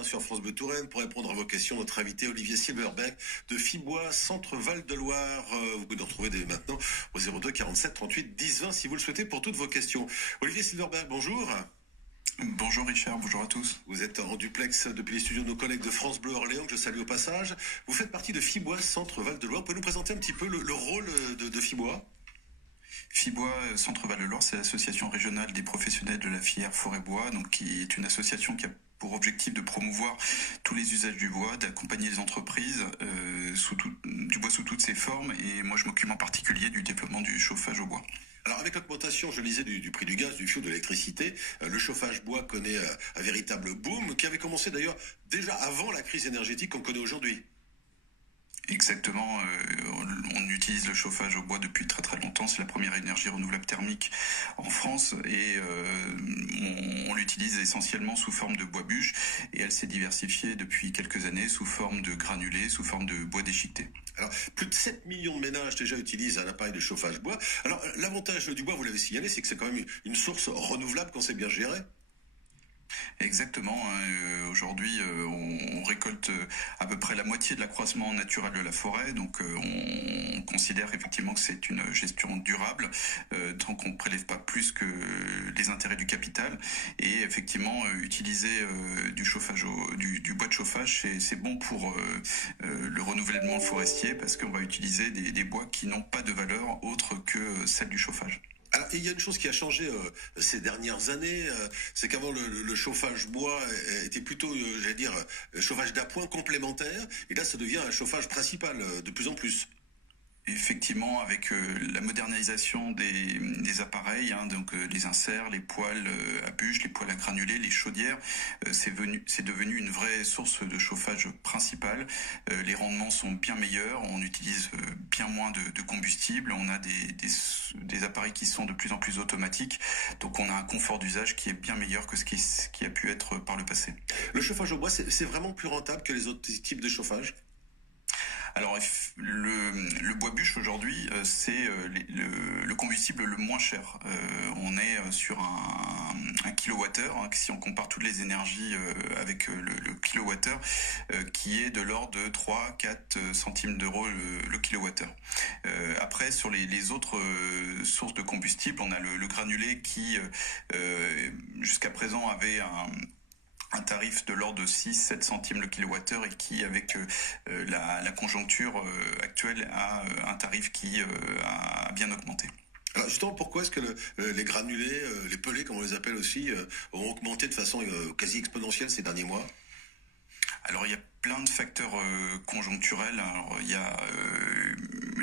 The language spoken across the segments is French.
Sur France Bleu Touraine, pour répondre à vos questions, notre invité Olivier Silverberg de Fibois, Centre Val-de-Loire. Vous pouvez nous retrouver dès maintenant au 02 47 38 10 20 si vous le souhaitez pour toutes vos questions. Olivier Silverberg, bonjour. Bonjour Richard, bonjour à tous. Vous êtes en duplex depuis les studios de nos collègues de France Bleu Orléans, que je salue au passage. Vous faites partie de Fibois, Centre Val-de-Loire. Vous pouvez nous présenter un petit peu le rôle de Fibois ? Fibois Centre Val-de-Loire, c'est l'association régionale des professionnels de la filière forêt-bois, donc qui est une association qui a pour objectif de promouvoir tous les usages du bois, d'accompagner les entreprises du bois sous toutes ses formes. Et moi, je m'occupe en particulier du développement du chauffage au bois. Alors avec l'augmentation, je le disais, du prix du gaz, du fioul, de l'électricité, le chauffage bois connaît un véritable boom qui avait commencé d'ailleurs déjà avant la crise énergétique qu'on connaît aujourd'hui. Exactement, on utilise le chauffage au bois depuis très très longtemps, c'est la première énergie renouvelable thermique en France et on l'utilise essentiellement sous forme de bois bûche et elle s'est diversifiée depuis quelques années sous forme de granulés, sous forme de bois déchiqueté. Alors, plus de 7 millions de ménages déjà utilisent un appareil de chauffage bois. Alors, l'avantage du bois, vous l'avez signalé, c'est que c'est quand même une source renouvelable quand c'est bien géré. Exactement. Aujourd'hui, on récolte à peu près la moitié de l'accroissement naturel de la forêt. Donc, on considère effectivement que c'est une gestion durable, tant qu'on ne prélève pas plus que les intérêts du capital. Et effectivement, utiliser du chauffage, du bois de chauffage, c'est bon pour le renouvellement forestier parce qu'on va utiliser des bois qui n'ont pas de valeur autre que celle du chauffage. Alors, il y a une chose qui a changé ces dernières années, c'est qu'avant le chauffage bois était plutôt, chauffage d'appoint complémentaire, et là ça devient un chauffage principal de plus en plus. Effectivement, avec la modernisation des appareils, donc les inserts, les poêles à bûches, les poêles à granulés, les chaudières, c'est devenu une vraie source de chauffage principale. Les rendements sont bien meilleurs, on utilise bien moins de combustible, on a des appareils qui sont de plus en plus automatiques, donc on a un confort d'usage qui est bien meilleur que ce qui a pu être par le passé. Le chauffage au bois, c'est vraiment plus rentable que les autres types de chauffage ? Alors le bois bûche aujourd'hui c'est le combustible le moins cher. On est sur un kilowattheure, si on compare toutes les énergies avec le kilowattheure, qui est de l'ordre de 3-4 centimes d'euros le kilowattheure. Après sur les autres sources de combustible, on a le granulé qui jusqu'à présent avait un tarif de l'ordre de 6-7 centimes le kilowattheure et qui, avec la conjoncture actuelle, a un tarif qui a bien augmenté. Alors justement, pourquoi est-ce que les granulés, les pelés, comme on les appelle aussi, ont augmenté de façon quasi exponentielle ces derniers mois ? Alors il y a plein de facteurs conjoncturels. Alors, il y a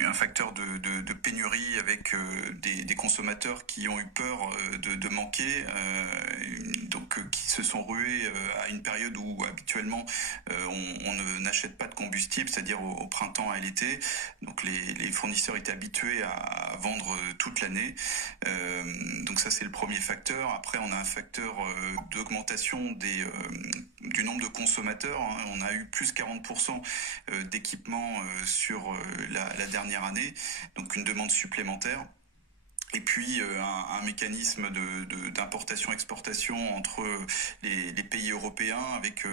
un facteur de pénurie avec des consommateurs qui ont eu peur de manquer, donc qui se sont rués à une période où habituellement on n'achète pas de combustible, c'est-à-dire au printemps et à l'été. Donc les fournisseurs étaient habitués à vendre toute l'année. Donc ça c'est le premier facteur. Après on a un facteur d'augmentation du nombre de consommateurs. On a eu plus 40% d'équipements sur la dernière année, donc une demande supplémentaire. Et puis un mécanisme d'importation-exportation entre les pays européens avec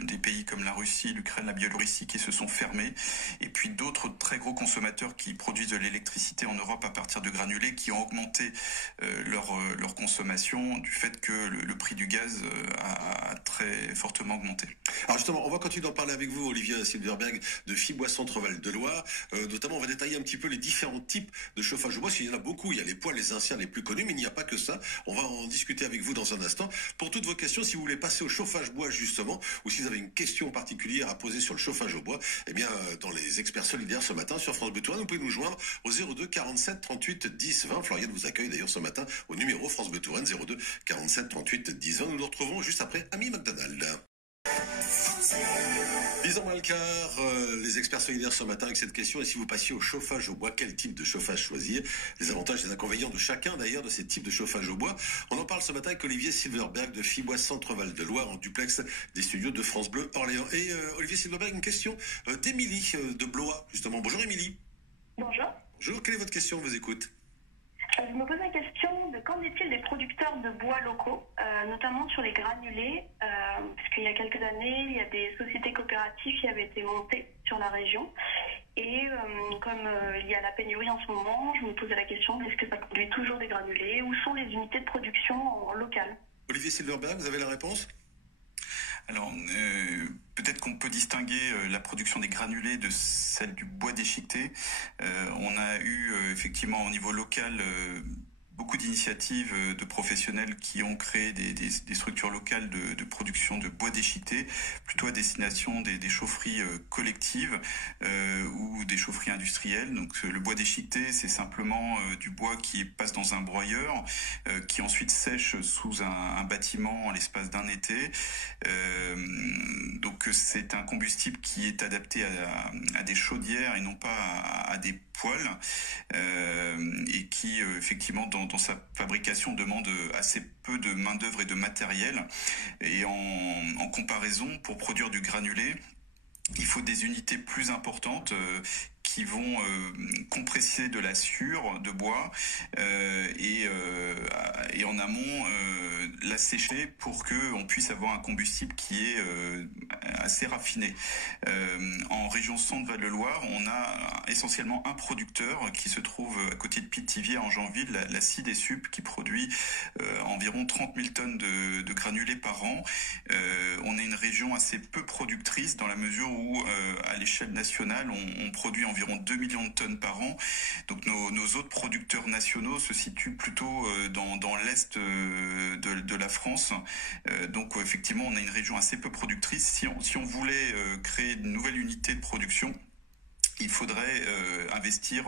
des pays comme la Russie, l'Ukraine, la Biélorussie qui se sont fermés, et puis d'autres très gros consommateurs qui produisent de l'électricité en Europe à partir de granulés qui ont augmenté leur consommation du fait que le prix du gaz a très fortement augmenté. Alors justement, on va continuer d'en parler avec vous, Olivier Silverberg de Fibois Centre Val-de-Loire. Notamment, on va détailler un petit peu les différents types de chauffage au bois, parce qu'il y en a beaucoup. Il y a les poêles, les inserts les plus connus, mais il n'y a pas que ça. On va en discuter avec vous dans un instant. Pour toutes vos questions, si vous voulez passer au chauffage bois justement, ou si vous avez une question particulière à poser sur le chauffage au bois, eh bien, dans les experts solidaires ce matin sur France Bleu Touraine, vous pouvez nous joindre au 02 47 38 10 20. Florian vous accueille d'ailleurs ce matin au numéro France Bleu Touraine 02 47 38 10 20. Nous nous retrouvons juste après Amy McDonald. 10 ans moins le quart, les experts solidaires ce matin avec cette question: et si vous passiez au chauffage au bois, quel type de chauffage choisir? Les avantages et les inconvénients de chacun d'ailleurs de ces types de chauffage au bois. On en parle ce matin avec Olivier Silverberg de Fibois Centre Val-de-Loire en duplex des studios de France Bleu Orléans. Et Olivier Silverberg, une question d'Émilie de Blois justement. Bonjour Émilie. Bonjour. Bonjour, quelle est votre question? On vous écoute. Je me pose la question demande qu'en est-il des producteurs de bois locaux, notamment sur les granulés, parce qu'il y a quelques années, il y a des sociétés coopératives qui avaient été montées sur la région. Et comme il y a la pénurie en ce moment, je me posais la question, est-ce que ça produit toujours des granulés? Où sont les unités de production locales? Olivier Silverberg, vous avez la réponse? Alors, peut-être qu'on peut distinguer la production des granulés de celle du bois déchiqueté. On a eu effectivement au niveau local beaucoup d'initiatives de professionnels qui ont créé des structures locales de production de bois déchiqueté, plutôt à destination des chaufferies collectives ou des chaufferies industrielles. Donc le bois déchiqueté, c'est simplement du bois qui passe dans un broyeur, qui ensuite sèche sous un bâtiment en l'espace d'un été. Donc c'est un combustible qui est adapté à des chaudières et non pas à des poêles, et qui effectivement dans sa fabrication demande assez peu de main d'œuvre et de matériel. Et en comparaison, pour produire du granulé, il faut des unités plus importantes qui vont compresser de la sciure de bois et en amont la sécher pour qu'on puisse avoir un combustible qui est assez raffiné. En région Centre-Val-de-Loire, on a essentiellement un producteur qui se trouve à côté de Pithiviers en Janville, la CIDESUP, qui produit environ 30 000 tonnes de granulés par an. On est une région assez peu productrice dans la mesure où à l'échelle nationale, on produit environ 2 millions de tonnes par an. Donc nos autres producteurs nationaux se situent plutôt dans l'est de la France. Donc effectivement, on a une région assez peu productrice. Si on voulait créer une nouvelle unité de production, il faudrait investir,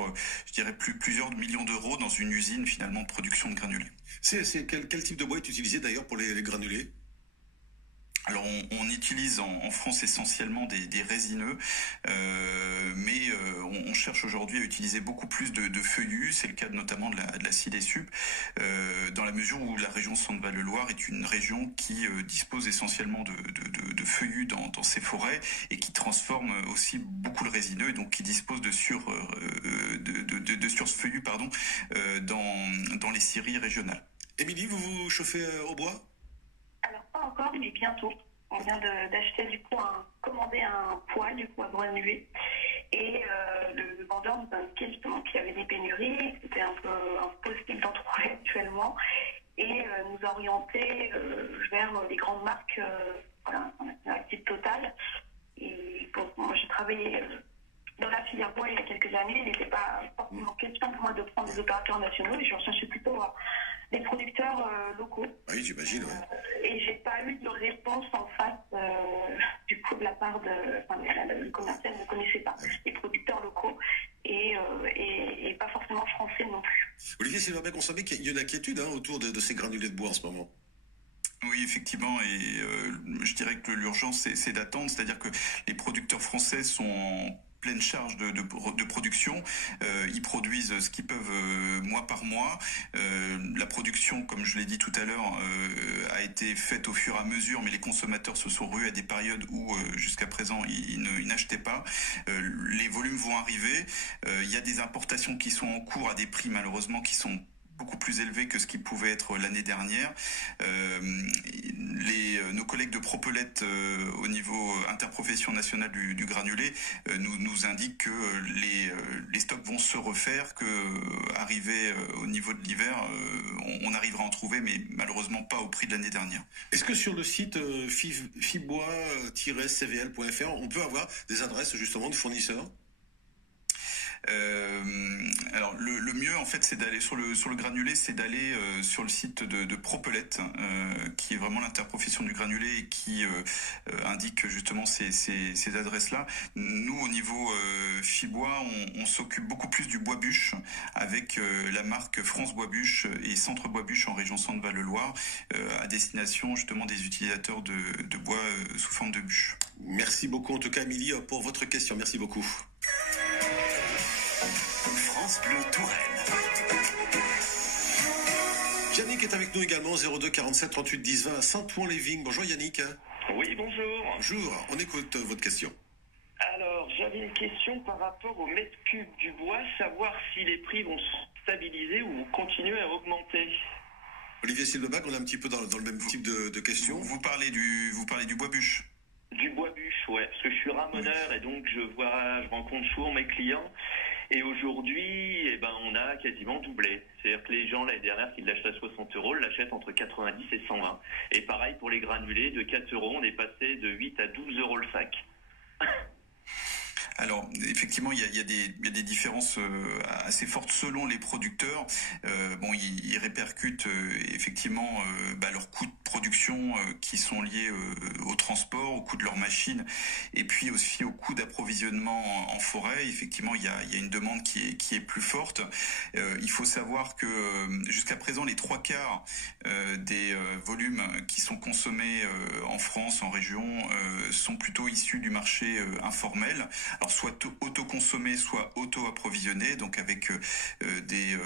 je dirais, plusieurs millions d'euros dans une usine finalement de production de granulés. Quel type de bois est utilisé d'ailleurs pour les granulés? Alors on utilise en France essentiellement des résineux, mais on cherche aujourd'hui à utiliser beaucoup plus de feuillus. C'est le cas notamment de la CIDESUP, dans la mesure où la région Centre-Val-de-Loire est une région qui dispose essentiellement de feuillus dans ses forêts et qui transforme aussi beaucoup le résineux, et donc qui dispose de feuillus dans les scieries régionales. Émilie, vous vous chauffez au bois? Alors pas encore, mais bientôt. On vient d'acheter commander un poêle du coup à granulés. Et le vendeur nous a indiqué justement qu'il y avait des pénuries, que c'était un peu impossible d'en trouver actuellement, et nous a orienté vers les grandes marques. Voilà, on a une activité totale. Et moi j'ai travaillé dans la filière bois il y a quelques années. Il n'était pas forcément question pour moi de prendre des opérateurs nationaux, et je recherchais plutôt des producteurs locaux. Oui, j'imagine, ouais. Et j'ai pas eu de réponse en face du coup de la part le commercial ne connaissait pas les producteurs locaux et pas forcément français non plus. Olivier Silverberg, on savait qu'il y a une inquiétude autour de ces granulés de bois en ce moment. Oui, effectivement, et je dirais que l'urgence, c'est d'attendre, c'est-à-dire que les producteurs français sont en pleine charge de production. Ils produisent ce qu'ils peuvent mois par mois. La production, comme je l'ai dit tout à l'heure, a été faite au fur et à mesure, mais les consommateurs se sont rués à des périodes où jusqu'à présent ils n'achetaient pas. Les volumes vont arriver. Il y a des importations qui sont en cours à des prix malheureusement qui sont beaucoup plus élevé que ce qui pouvait être l'année dernière. Nos collègues de Propelette au niveau interprofession nationale du granulé nous indiquent que les stocks vont se refaire, que arrivé au niveau de l'hiver, on arrivera à en trouver, mais malheureusement pas au prix de l'année dernière. Est-ce que sur le site fibois-cvl.fr, on peut avoir des adresses justement de fournisseurs? Alors le mieux en fait c'est d'aller sur le granulé, c'est d'aller sur le site de Propelette, qui est vraiment l'interprofession du granulé et qui indique justement ces adresses-là. Nous au niveau Fibois, on s'occupe beaucoup plus du bois bûche avec la marque France Bois Bûche et Centre Bois Bûche en région Centre-Val-de-Loire, à destination justement des utilisateurs de bois sous forme de bûche. Merci beaucoup en tout cas Émilie pour votre question. Merci beaucoup. France Bleu Touraine. Yannick est avec nous également, 02 47 38 10 20 à Saint-Ouen-les-Vignes. Bonjour Yannick. Oui, bonjour. Bonjour, on écoute votre question. Alors, j'avais une question par rapport au mètre cube du bois, savoir si les prix vont se stabiliser ou continuer à augmenter. Olivier Silverberg, on est un petit peu dans le même type de questions. Vous parlez du bois bûche. Du bois bûche, ouais, parce que je suis ramoneur et donc je rencontre souvent mes clients. Et aujourd'hui, on a quasiment doublé. C'est-à-dire que les gens, l'année dernière, qui l'achetaient à 60 euros, l'achètent entre 90 et 120. Et pareil pour les granulés, de 4 euros, on est passé de 8 à 12 euros le sac. Alors, effectivement, il y a des différences assez fortes selon les producteurs. Ils répercutent effectivement leurs coûts de production qui sont liés au transport, au coût de leurs machines, et puis aussi au coût d'approvisionnement en forêt. Effectivement, il y a une demande qui est plus forte. Il faut savoir que jusqu'à présent, les 3/4 des volumes qui sont consommés en France, en région, sont plutôt issus du marché informel. Alors, soit autoconsommé, soit auto-approvisionné, donc avec des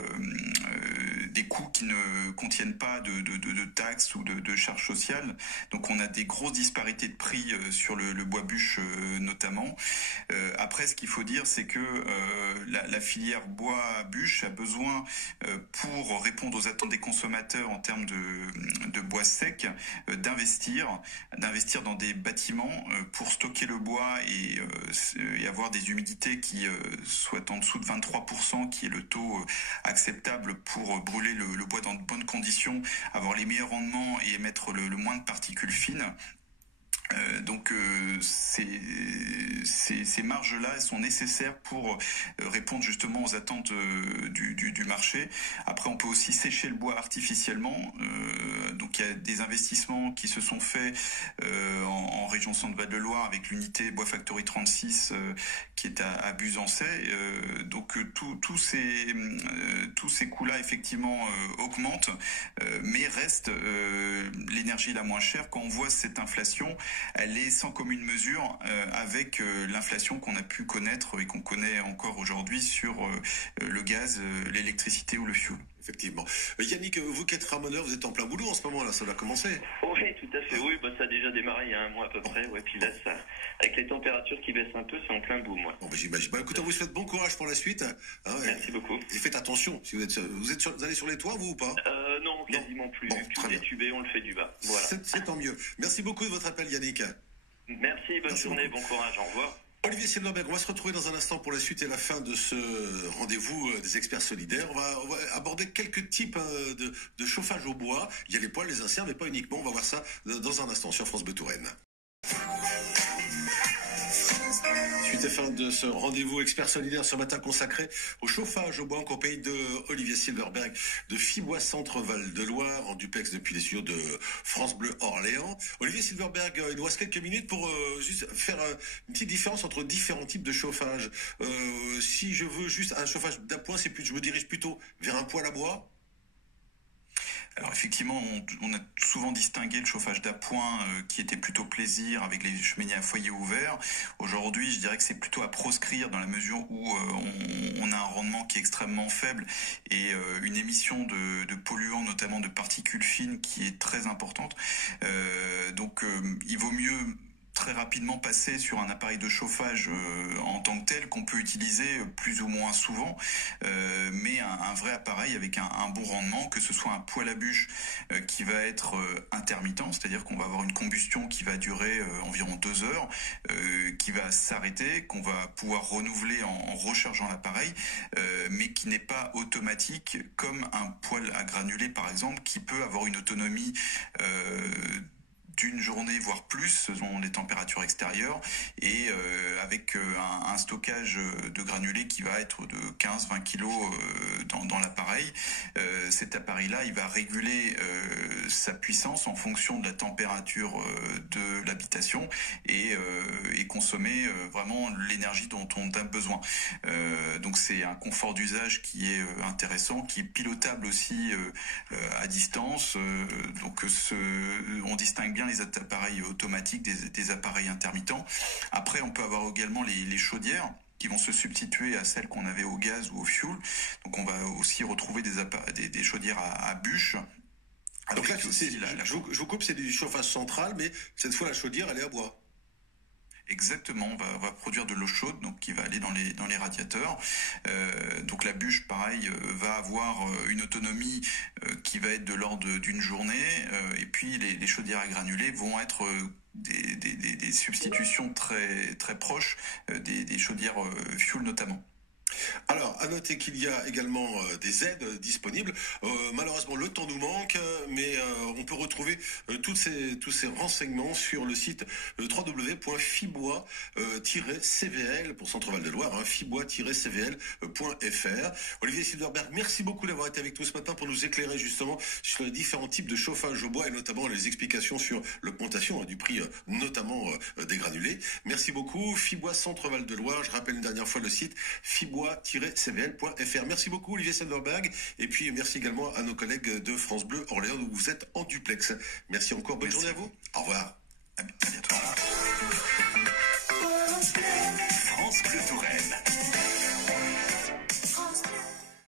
coûts qui ne contiennent pas de taxes ou de charges sociales. Donc on a des grosses disparités de prix sur le bois bûche notamment. Après, ce qu'il faut dire, c'est que la filière bois bûche a besoin, pour répondre aux attentes des consommateurs en termes de bois sec, d'investir dans des bâtiments pour stocker le bois et avoir des humidités qui soient en dessous de 23%, qui est le taux acceptable pour brûler le bois dans de bonnes conditions, avoir les meilleurs rendements et émettre le moins de particules fines. Ces marges-là sont nécessaires pour répondre justement aux attentes du marché. Après, on peut aussi sécher le bois artificiellement. Donc, il y a des investissements qui se sont faits en région Centre-Val de Loire avec l'unité Bois Factory 36 qui est à Buzancais. Donc, tous ces coûts-là effectivement augmentent, mais reste l'énergie la moins chère. Quand on voit cette inflation, elle est sans commune mesure avec l'inflation qu'on a pu connaître et qu'on connaît encore aujourd'hui sur le gaz, l'électricité ou le fioul. Effectivement. Yannick, vous qui êtes ramoneur, vous êtes en plein boulot en ce moment, là, ça va commencer. Oui, tout à fait, oui, ça a déjà démarré il y a un mois à peu près, ouais, puis là, avec les températures qui baissent un peu, c'est en plein boom, ouais. Bon, j'imagine. Écoutez, on vous souhaite bon courage pour la suite. Merci beaucoup. Et faites attention, si vous allez sur les toits, vous ou pas? Non, quasiment plus. Bon, Tout est tubé, on le fait du bas. Voilà. C'est tant mieux. Merci beaucoup de votre appel, Yannick. Merci, bonne journée, bon courage, au revoir. Olivier Silverberg, on va se retrouver dans un instant pour la suite et la fin de ce rendez-vous des experts solidaires. On va aborder quelques types de chauffage au bois. Il y a les poêles, les inserts, mais pas uniquement. On va voir ça dans un instant sur France Bleu Touraine. Suite et fin de ce rendez-vous expert solidaire ce matin consacré au chauffage au bois en compagnie de Olivier Silverberg de Fibois Centre Val de Loire en duplex depuis les studios de France Bleu Orléans. Olivier Silverberg, il nous reste quelques minutes pour juste faire une petite différence entre différents types de chauffage. Si je veux juste un chauffage d'appoint, je me dirige plutôt vers un poêle à bois. Alors effectivement, on a souvent distingué le chauffage d'appoint qui était plutôt plaisir avec les cheminées à foyer ouvert. Aujourd'hui, je dirais que c'est plutôt à proscrire dans la mesure où on a un rendement qui est extrêmement faible et une émission de polluants, notamment de particules fines, qui est très importante. Donc il vaut mieux très rapidement passer sur un appareil de chauffage en tant que tel qu'on peut utiliser plus ou moins souvent, mais un vrai appareil avec un bon rendement, que ce soit un poêle à bûche qui va être intermittent, c'est-à-dire qu'on va avoir une combustion qui va durer environ 2 heures, qui va s'arrêter, qu'on va pouvoir renouveler en rechargeant l'appareil, mais qui n'est pas automatique comme un poêle à granulés par exemple, qui peut avoir une autonomie d'une journée voire plus selon les températures extérieures et avec un stockage de granulés qui va être de 15-20 kilos dans l'appareil. Cet appareil-là, il va réguler sa puissance en fonction de la température de l'habitation et consommer vraiment l'énergie dont on a besoin. Donc c'est un confort d'usage qui est intéressant, qui est pilotable aussi à distance. Donc on distingue bien les appareils automatiques des appareils intermittents. Après, on peut avoir également les chaudières qui vont se substituer à celles qu'on avait au gaz ou au fioul. Donc on va aussi retrouver des chaudières à bûches. Donc là, je vous coupe, c'est du chauffage central, mais cette fois la chaudière, elle est à bois. Exactement, on va produire de l'eau chaude, donc qui va aller dans les radiateurs. Donc la bûche, pareil, va avoir une autonomie qui va être de l'ordre d'une journée. Et puis les chaudières à granulés vont être des substitutions très très proches des chaudières fuel notamment. Alors, à noter qu'il y a également des aides disponibles. Malheureusement, le temps nous manque, mais on peut retrouver tous ces renseignements sur le site www.fibois-cvl pour Centre-Val de Loire, hein, fibois-cvl.fr. Olivier Silverberg, merci beaucoup d'avoir été avec nous ce matin pour nous éclairer justement sur les différents types de chauffage au bois et notamment les explications sur l'augmentation du prix, notamment des granulés. Merci beaucoup. Fibois Centre-Val de Loire, je rappelle une dernière fois le site fibois-cvl.fr. Merci beaucoup Olivier Silverberg et puis merci également à nos collègues de France Bleu Orléans où vous êtes en duplex. Merci encore, bonne journée à vous. Au revoir. À bientôt.